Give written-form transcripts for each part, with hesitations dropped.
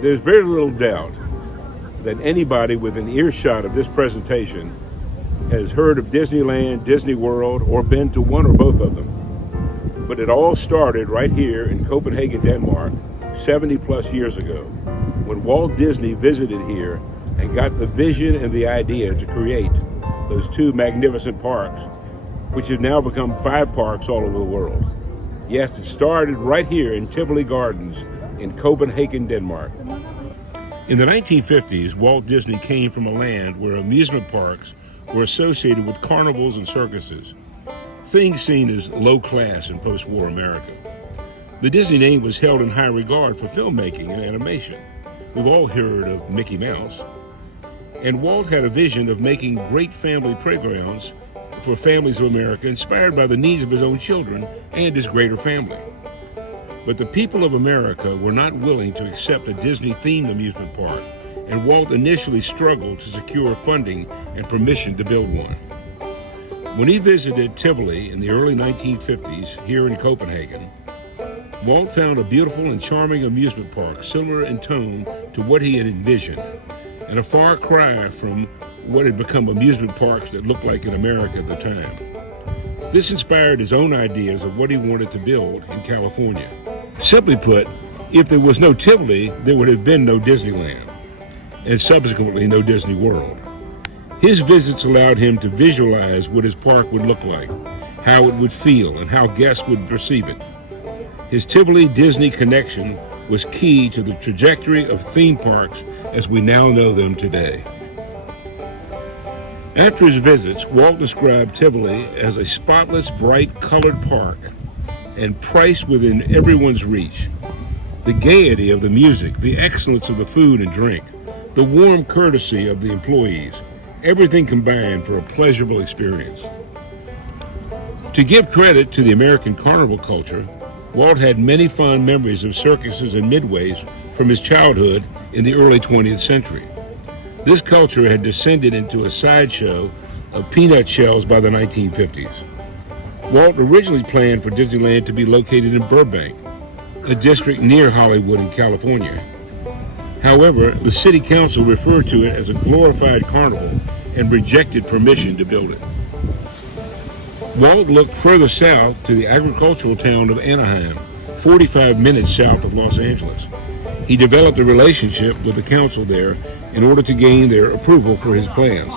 There's very little doubt that anybody within earshot of this presentation has heard of Disneyland, Disney World, or been to one or both of them. But it all started right here in Copenhagen, Denmark, 70 plus years ago, when Walt Disney visited here and got the vision and the idea to create those two magnificent parks, which have now become 5 parks all over the world. Yes, it started right here in Tivoli Gardens in Copenhagen, Denmark. In the 1950s, Walt Disney came from a land where amusement parks were associated with carnivals and circuses, things seen as low class in post-war America. The Disney name was held in high regard for filmmaking and animation. We've all heard of Mickey Mouse. And Walt had a vision of making great family playgrounds for families of America, inspired by the needs of his own children and his greater family. But the people of America were not willing to accept a Disney-themed amusement park, and Walt initially struggled to secure funding and permission to build one. When he visited Tivoli in the early 1950s here in Copenhagen, Walt found a beautiful and charming amusement park similar in tone to what he had envisioned, and a far cry from what had become amusement parks that looked like in America at the time. This inspired his own ideas of what he wanted to build in California. Simply put, if there was no Tivoli, there would have been no Disneyland, and subsequently no Disney World. His visits allowed him to visualize what his park would look like, how it would feel, and how guests would perceive it. His Tivoli-Disney connection was key to the trajectory of theme parks as we now know them today. After his visits, Walt described Tivoli as a spotless, bright, colored park and priced within everyone's reach. The gaiety of the music, the excellence of the food and drink, the warm courtesy of the employees, everything combined for a pleasurable experience. To give credit to the American carnival culture, Walt had many fond memories of circuses and midways from his childhood in the early 20th century. This culture had descended into a sideshow of peanut shells by the 1950s. Walt originally planned for Disneyland to be located in Burbank, a district near Hollywood in California. However, the city council referred to it as a glorified carnival and rejected permission to build it. Walt looked further south to the agricultural town of Anaheim, 45 minutes south of Los Angeles. He developed a relationship with the council there in order to gain their approval for his plans.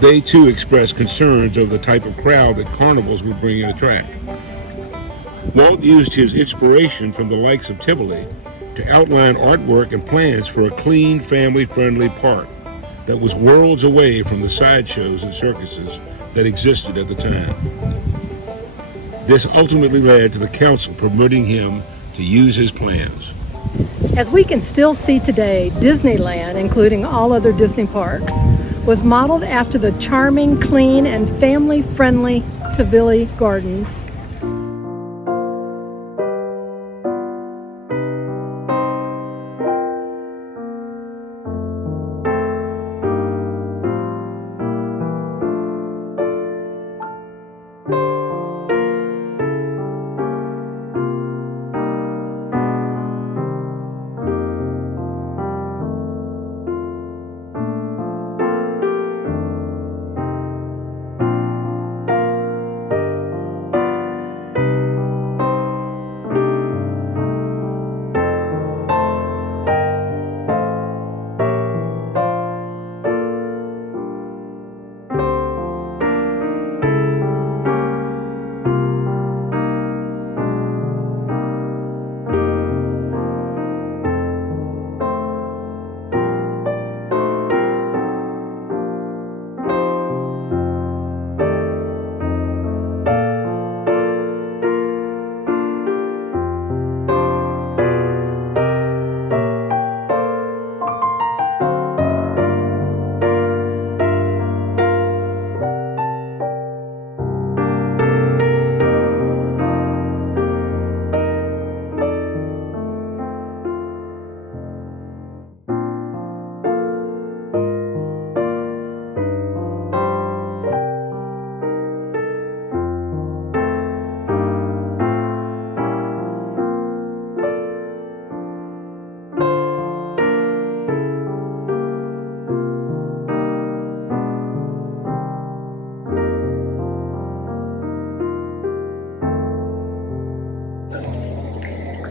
They too expressed concerns over the type of crowd that carnivals would bring and attract. Walt used his inspiration from the likes of Tivoli to outline artwork and plans for a clean, family-friendly park that was worlds away from the sideshows and circuses that existed at the time. This ultimately led to the council permitting him to use his plans. As we can still see today, Disneyland, including all other Disney parks, was modeled after the charming, clean, and family-friendly Tivoli Gardens.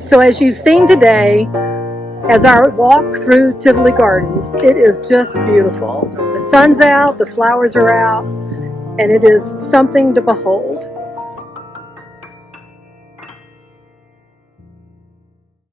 So as you've seen today, as our walk through Tivoli Gardens, it is just beautiful. The sun's out, the flowers are out, and it is something to behold.